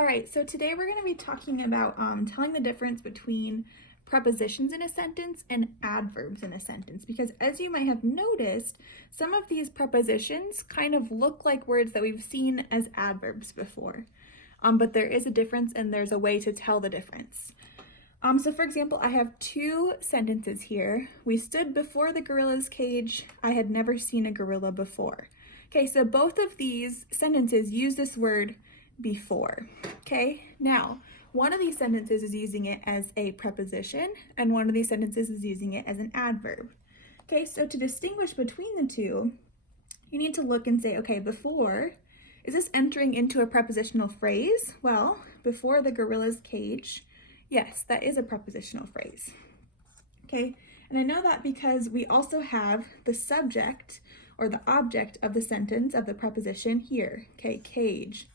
All right, so today we're going to be talking about telling the difference between prepositions in a sentence and adverbs in a sentence, because as you might have noticed, some of these prepositions kind of look like words that we've seen as adverbs before, but there is a difference and there's a way to tell the difference. So for example, I have two sentences here. We stood before the gorilla's cage. I had never seen a gorilla before. Okay, so both of these sentences use this word before. Okay, now one of these sentences is using it as a preposition and one of these sentences is using it as an adverb. Okay, so to distinguish between the two, you need to look and say, okay, before, is this entering into a prepositional phrase? Well, before the gorilla's cage, yes, that is a prepositional phrase. Okay, and I know that because we also have the subject or the object of the sentence of the preposition here. Okay, cage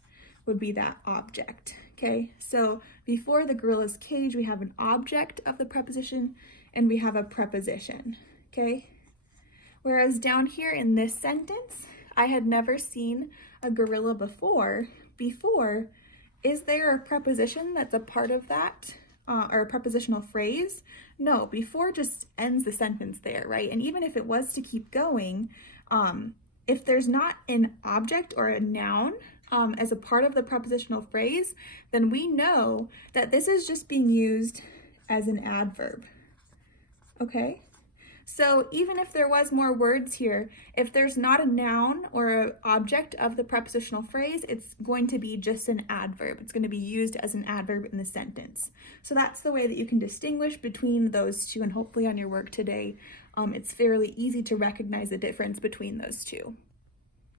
would be that object. Okay, so before the gorilla's cage, we have an object of the preposition and we have a preposition. Okay, whereas down here in this sentence, I had never seen a gorilla before. Before, is there a preposition that's a part of that? Or a prepositional phrase? No, before just ends the sentence there, right? And even if it was to keep going, if there's not an object or a noun as a part of the prepositional phrase, then we know that this is just being used as an adverb, okay? So even if there was more words here, if there's not a noun or an object of the prepositional phrase, it's going to be just an adverb. It's going to be used as an adverb in the sentence. So that's the way that you can distinguish between those two, and hopefully on your work today, it's fairly easy to recognize the difference between those two.